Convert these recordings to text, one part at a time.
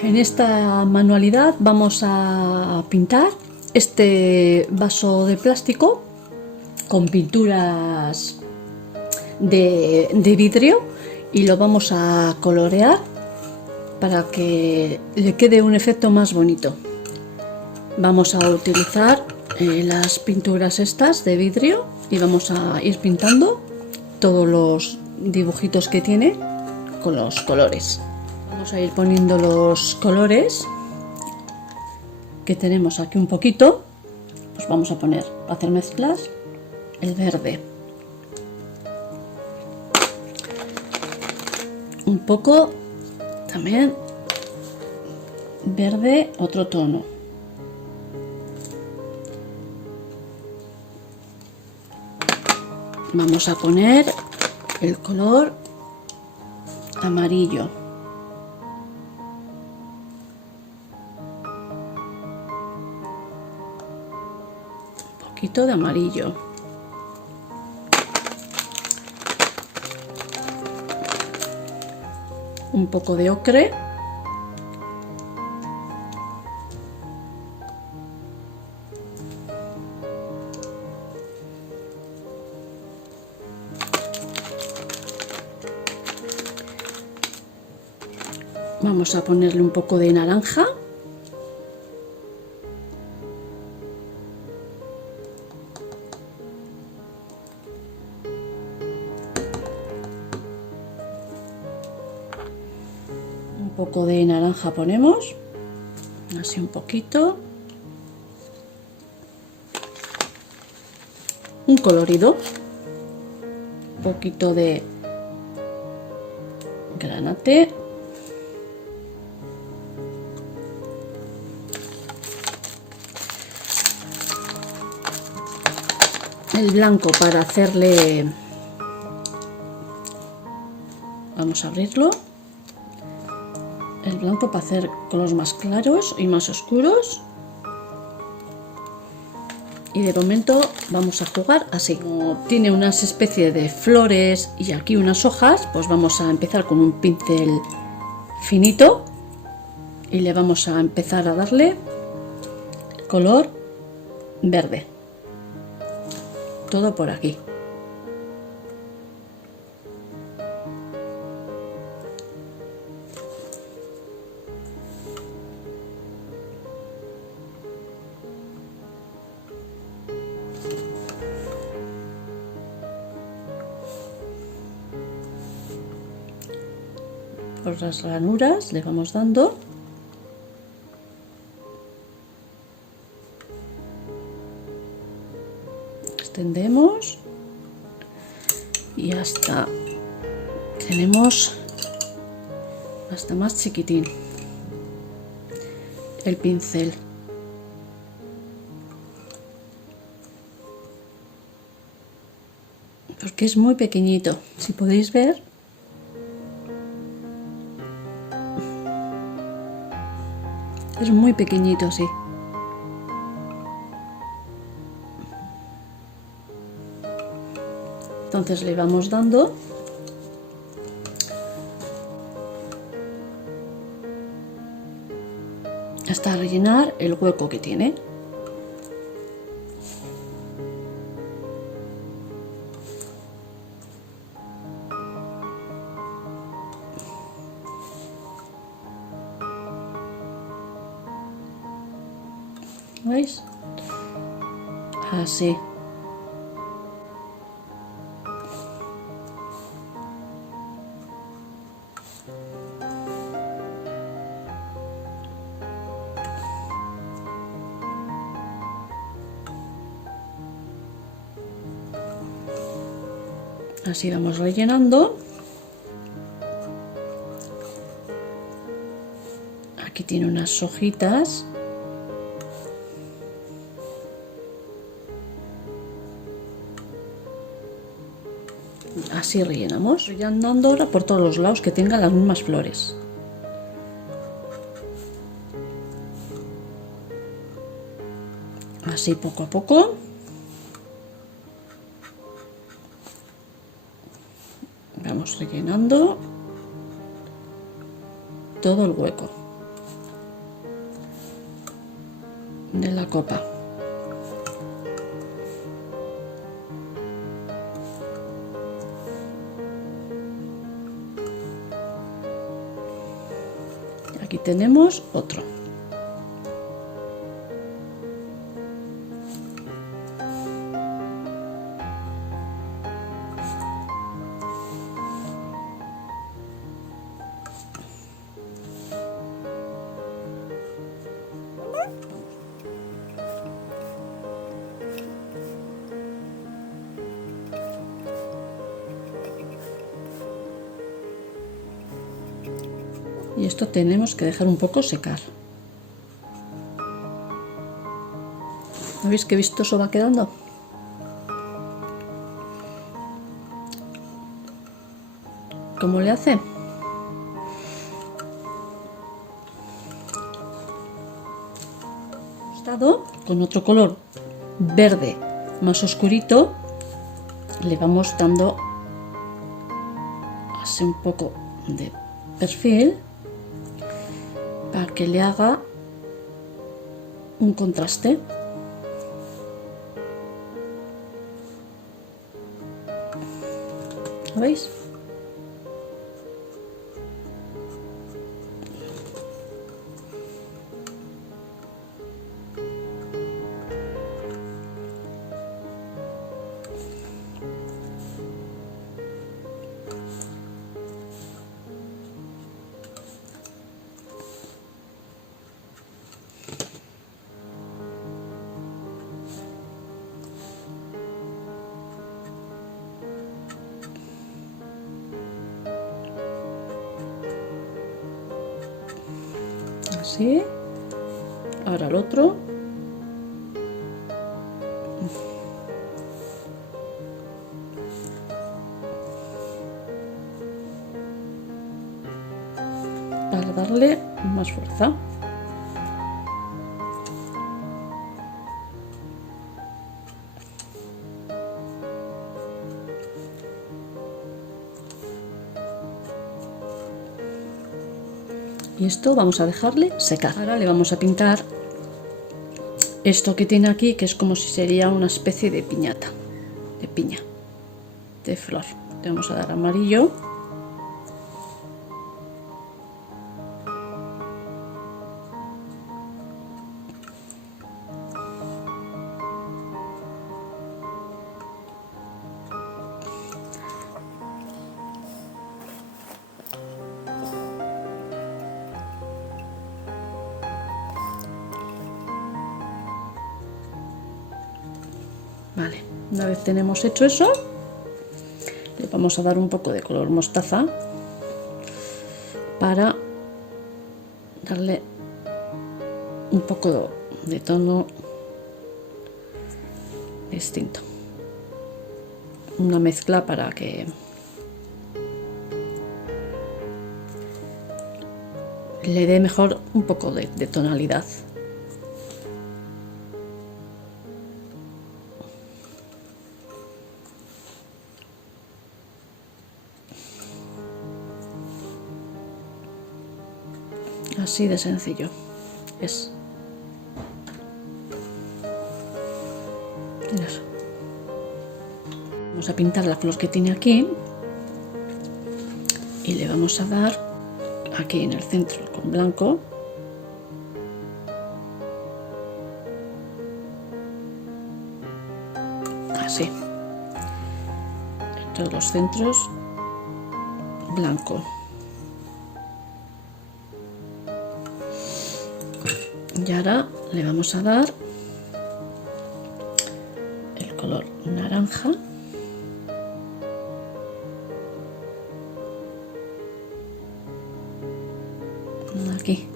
En esta manualidad vamos a pintar este vaso de plástico con pinturas de vidrio y lo vamos a colorear para que le quede un efecto más bonito. Vamos a utilizar las pinturas estas de vidrio y vamos a ir pintando todos los dibujitos que tiene con los colores. Vamos a ir poniendo los colores que tenemos aquí un poquito. Pues vamos a poner, para hacer mezclas, el verde, un poco también verde, otro tono, vamos a poner el color amarillo, un poquito de amarillo, un poco de ocre, vamos a ponerle un poco de naranja, un poco de naranja ponemos, así un poquito, un colorido, un poquito de granate, el blanco para hacerle, vamos a abrirlo, el blanco para hacer colores más claros y más oscuros, y de momento vamos a jugar así. Como tiene unas especies de flores y aquí unas hojas, pues vamos a empezar con un pincel finito y le vamos a empezar a darle color verde, todo por aquí. Por las ranuras le vamos dando extendemos y hasta tenemos hasta más chiquitín el pincel. Porque es muy pequeñito, si podéis ver. Es muy pequeñito, sí. Entonces le vamos dando hasta rellenar el hueco que tiene. ¿Veis? Así. Así vamos rellenando. Aquí tiene unas hojitas. Así rellenamos, rellenando ahora por todos los lados que tengan las mismas flores. Así poco a poco. Vamos rellenando todo el hueco. de la copa. Aquí tenemos otro. Y esto tenemos que dejar un poco secar. ¿No veis qué vistoso va quedando? ¿Cómo le hace? Con otro color verde más oscurito le vamos dando así un poco de perfil para que le haga un contraste. ¿Lo veis? Así. Ahora el otro. Para darle más fuerza. Y esto vamos a dejarle secar. Ahora le vamos a pintar esto que tiene aquí, que es como si sería una especie de piñata, de piña, de flor. Le vamos a dar amarillo. Vale, una vez tenemos hecho eso, le vamos a dar un poco de color mostaza para darle un poco de tono distinto. Una mezcla para que le dé mejor un poco de tonalidad. Así de sencillo es. Mirad. Vamos a pintar la flor que tiene aquí y le vamos a dar aquí en el centro con blanco. Así. En todos los centros blanco. Y ahora le vamos a dar el color naranja. Aquí.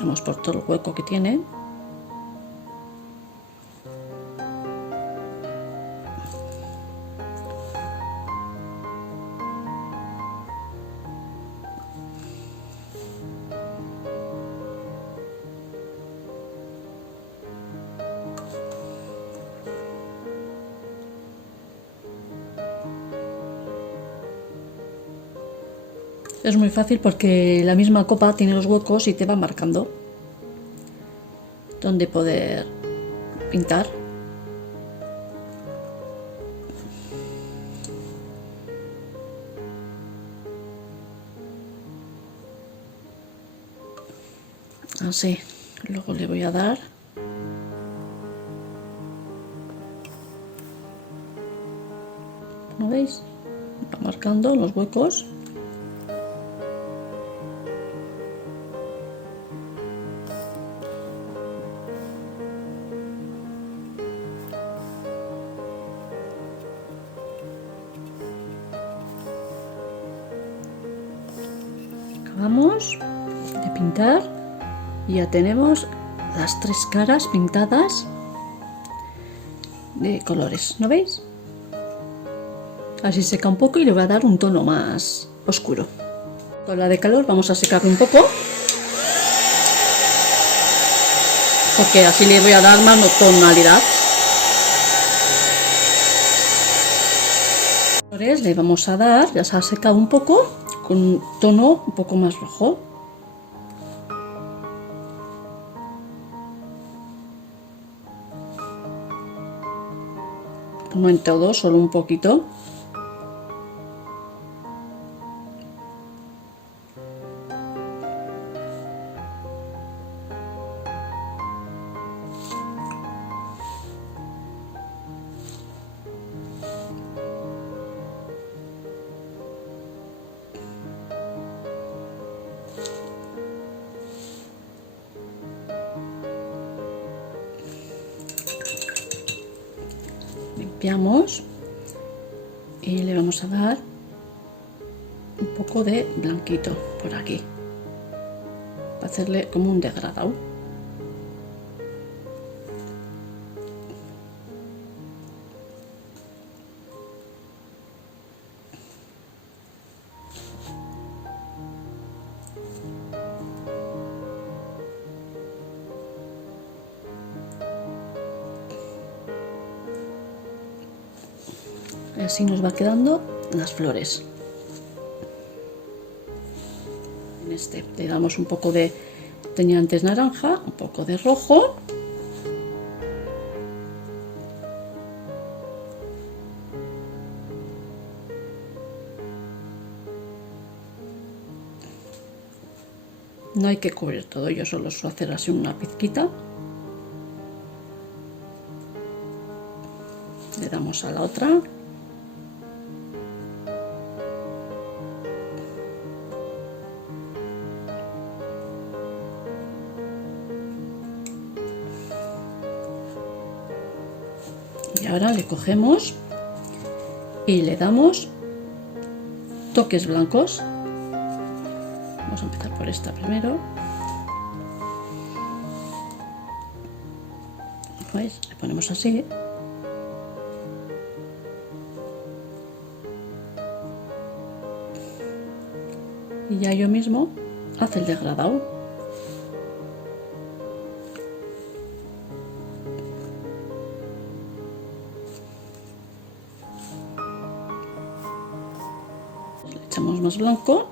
Vamos por todo el hueco que tiene. Es muy fácil porque la misma copa tiene los huecos y te va marcando dónde poder pintar. Así, luego le voy a dar. ¿No veis? Va marcando los huecos. Acabamos de pintar y ya tenemos las 3 caras pintadas de colores, ¿no veis? Así seca un poco y le voy a dar un tono más oscuro. Con la de calor vamos a secarlo un poco, porque así le voy a dar más tonalidad. Le vamos a dar, ya se ha secado un poco, con un tono un poco más rojo. No en todo, solo un poquito. Limpiamos y le vamos a dar un poco de blanquito por aquí para hacerle como un degradado. Y así nos va quedando las flores. En este le damos un poco de, tenía antes naranja, un poco de rojo. No hay que cubrir todo, yo solo suelo hacer así una pizquita. Le damos a la otra. Y ahora le cogemos y le damos toques blancos. Vamos a empezar por esta primero. ¿Veis? Le ponemos así. Y ya yo mismo hace el degradado. Le echamos más blanco.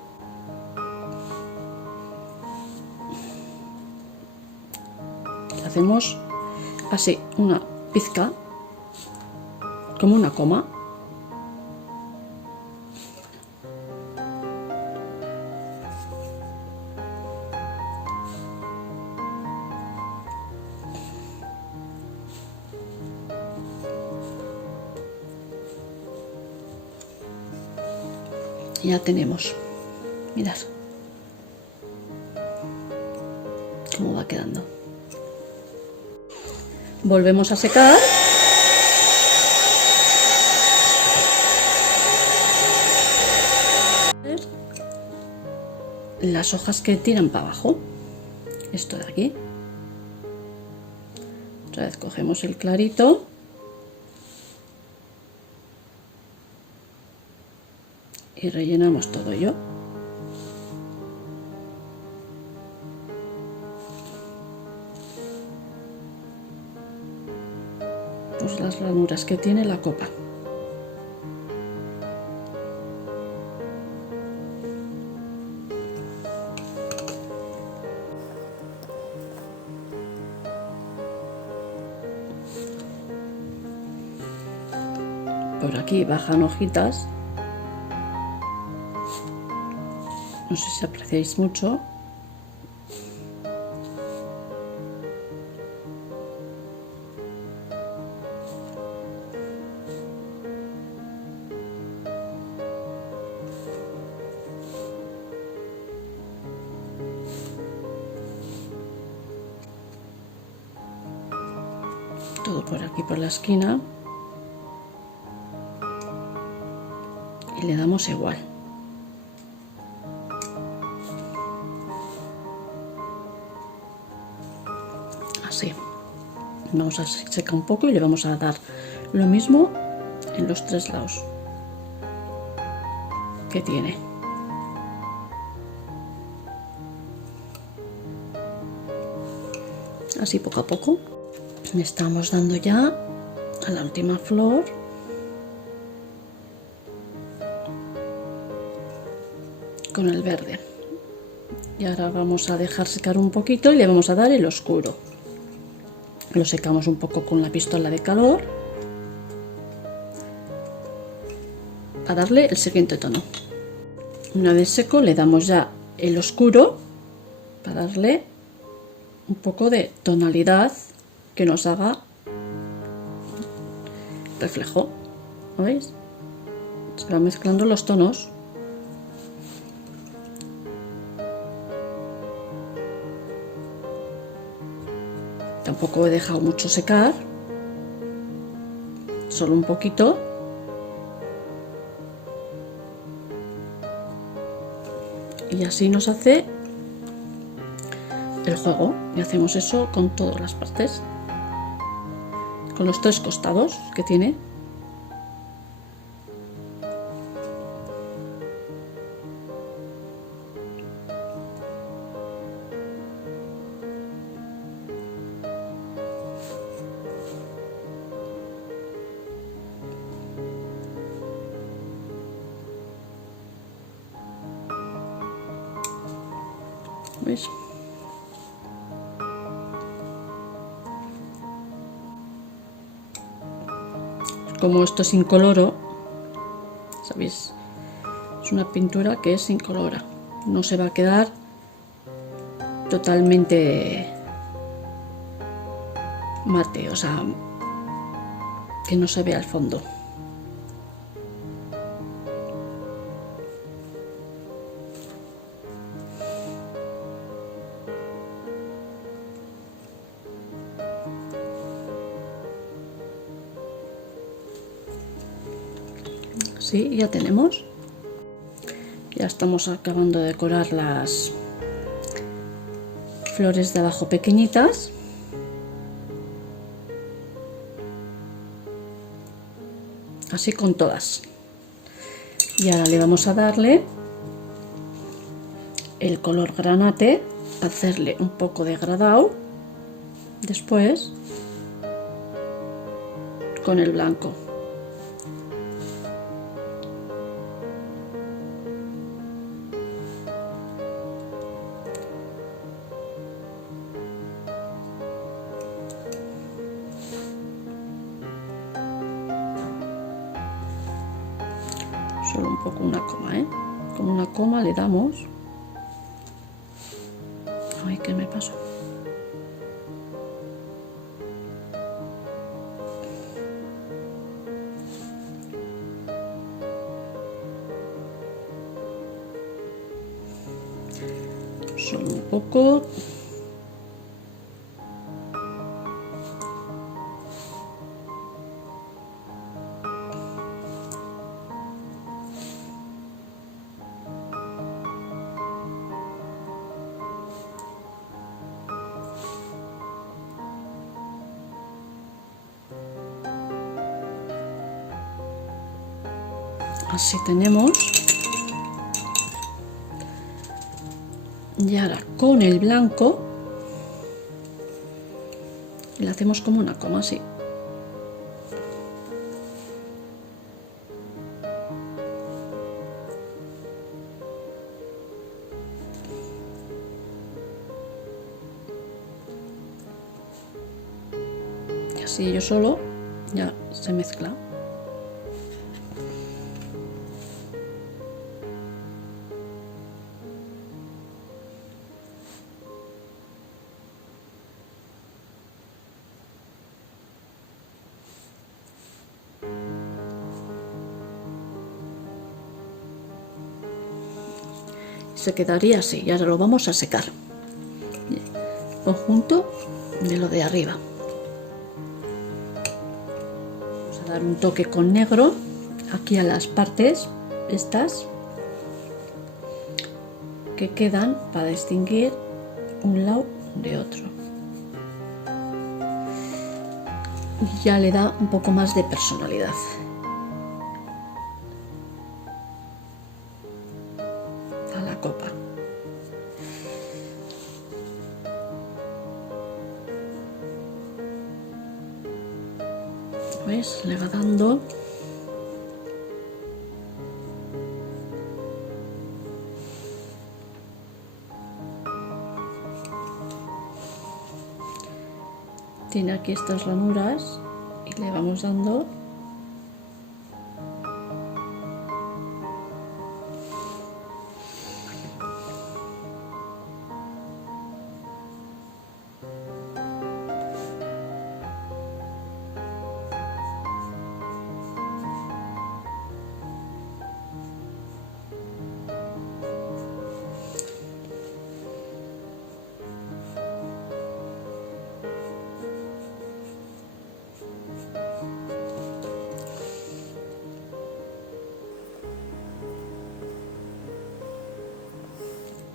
Hacemos así una pizca, como una coma. Y ya tenemos, mirad cómo va quedando. Volvemos a secar. Las hojas que tiran para abajo, esto de aquí. Otra vez cogemos el clarito y rellenamos todo ello. Pues las ranuras que tiene la copa. por aquí bajan hojitas. No sé si apreciáis mucho. Todo por aquí por la esquina. Y le damos igual. Así. Vamos a secar un poco y le vamos a dar lo mismo en los 3 lados que tiene. Así poco a poco. Le estamos dando ya a la última flor. Con el verde. Y ahora vamos a dejar secar un poquito y le vamos a dar el oscuro. Lo secamos un poco con la pistola de calor a darle el siguiente tono. Una vez seco le damos ya el oscuro para darle un poco de tonalidad que nos haga reflejo. ¿Lo veis? Se van mezclando los tonos. Tampoco he dejado mucho secar, solo un poquito. Y así nos hace el juego. Y hacemos eso con todas las partes, con los 3 costados que tiene. ¿Veis? Como esto es incoloro, ¿sabéis? Es una pintura que es incolora. No se va a quedar totalmente mate, o sea, que no se vea el fondo. Sí, ya tenemos. Ya estamos acabando de decorar las flores de abajo pequeñitas. Así con todas. Y ahora le vamos a darle el color granate, hacerle un poco de gradado después con el blanco. Solo un poco una coma, ¿eh? Con una coma le damos. Ay, ¿qué me pasó? Solo un poco. Así tenemos. Y ahora con el blanco le hacemos como una coma así. Y así yo solo ya se mezcla. Se quedaría así y ahora lo vamos a secar. Conjunto de lo de arriba. Vamos a dar un toque con negro aquí a las partes estas que quedan para distinguir un lado de otro. Y ya le da un poco más de personalidad. A la copa. ¿Ves? Le va dando. Tiene aquí estas ranuras y le vamos dando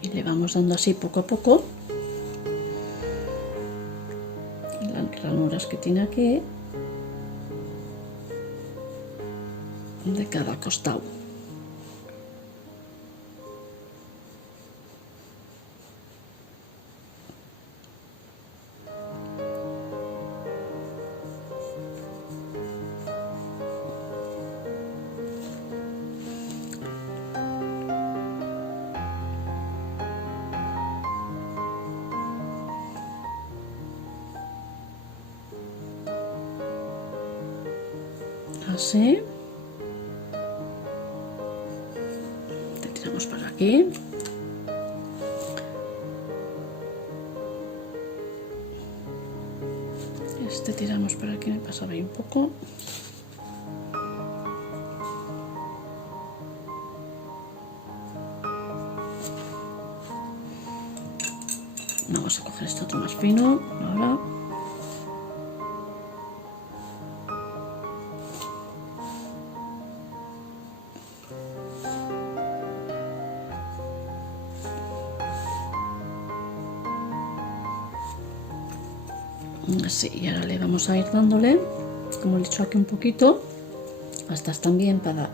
y le vamos dando así poco a poco las ranuras que tiene aquí de cada costado. Así. Te tiramos por aquí. Este tiramos por aquí, me pasaba ahí un poco. Vamos a coger esto otro más fino ahora. Así, y ahora le vamos a ir dándole, como he dicho aquí un poquito, estas también para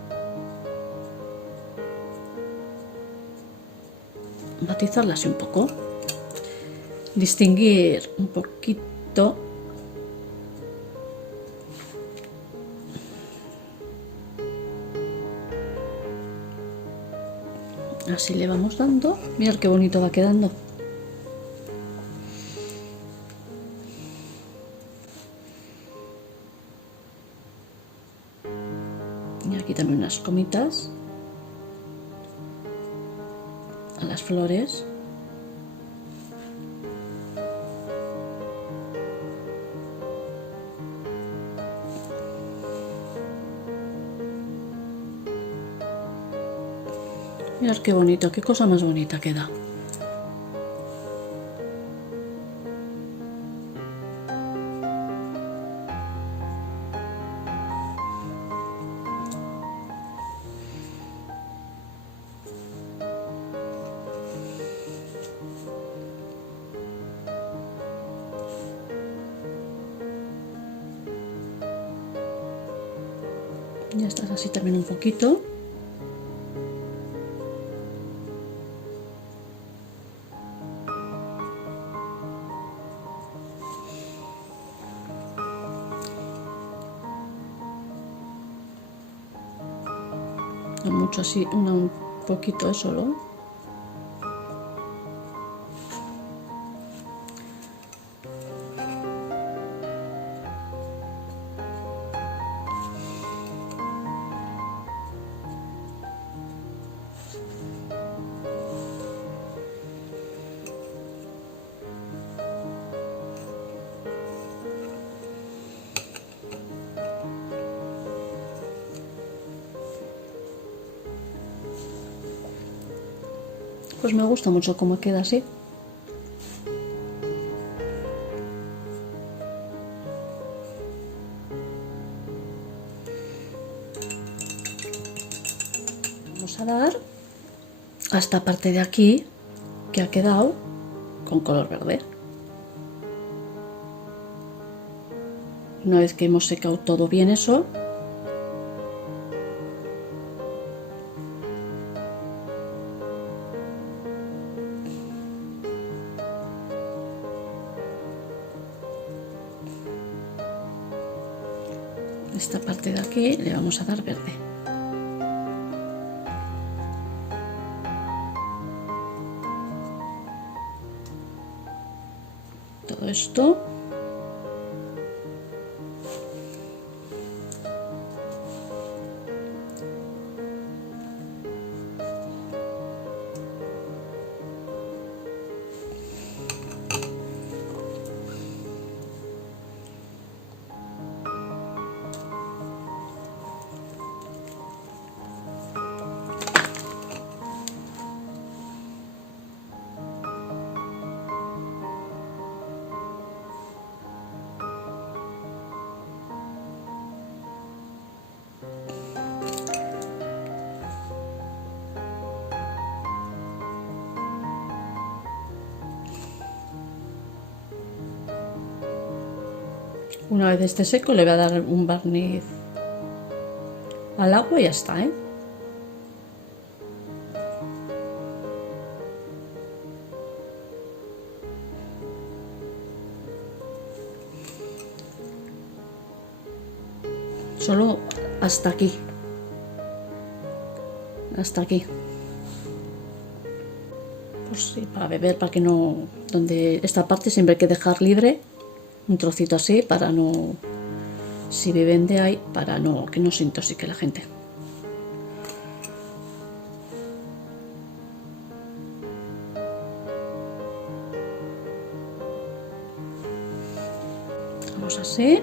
matizarlas un poco, distinguir un poquito. Así le vamos dando. Mirad qué bonito va quedando. Y aquí también unas comitas a las flores. Mirad qué bonito, qué cosa más bonita queda. Ya estás así también un poquito. No mucho, así, un poquito de solo. pues me gusta mucho cómo queda así. Vamos a dar a esta parte de aquí que ha quedado con color verde. Una vez que hemos secado todo bien eso, esta parte de aquí le vamos a dar verde. Todo esto. Una vez esté seco le voy a dar un barniz al agua y ya está, ¿eh? Solo hasta aquí. Hasta aquí. Pues sí, para beber, para que no... Donde esta parte siempre hay que dejar libre un trocito así para no... Si beben de ahí, para no que no se intoxique la gente. Vamos así.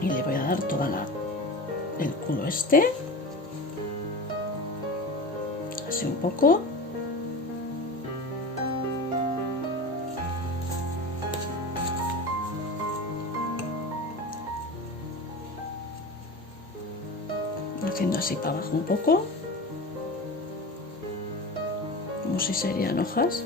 Y le voy a dar toda el culo este. Así un poco. Haciendo así para abajo un poco. Como si serían hojas.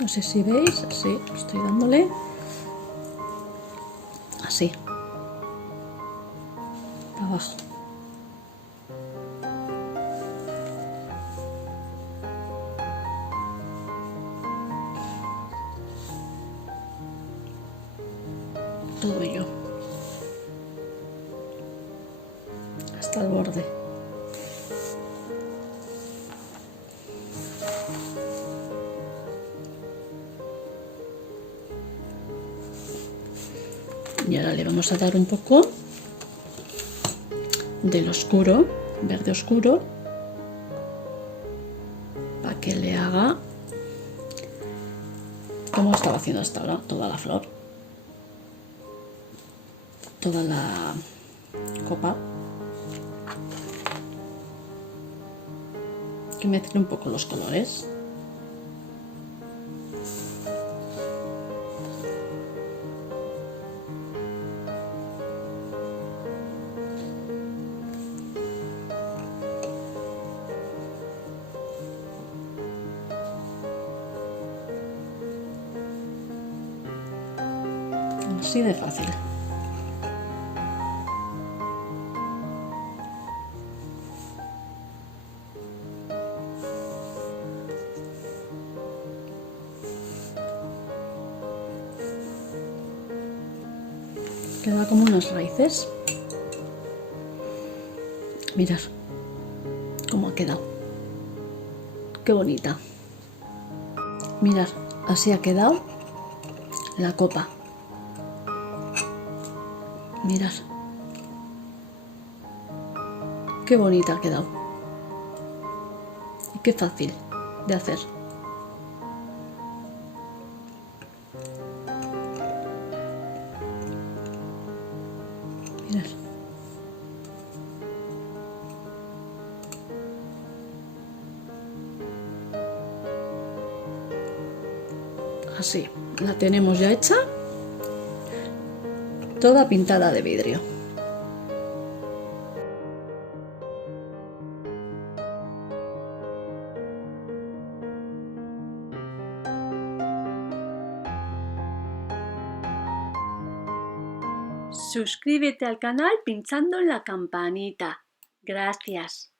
No sé si veis, así estoy dándole. Así. Para abajo. Todo ello. Hasta el borde. Y ahora le vamos a dar un poco del oscuro, verde oscuro, para que le haga como estaba haciendo hasta ahora, toda la flor, toda la copa. Que mezcle un poco los colores. Así de fácil. Queda como unas raíces. Mirad cómo ha quedado. Qué bonita. Mirad, así ha quedado la copa. Mirad. Qué bonita ha quedado. Y qué fácil de hacer. Mirad. Así, la tenemos ya hecha. Toda pintada de vidrio. Suscríbete al canal pinchando en la campanita. Gracias.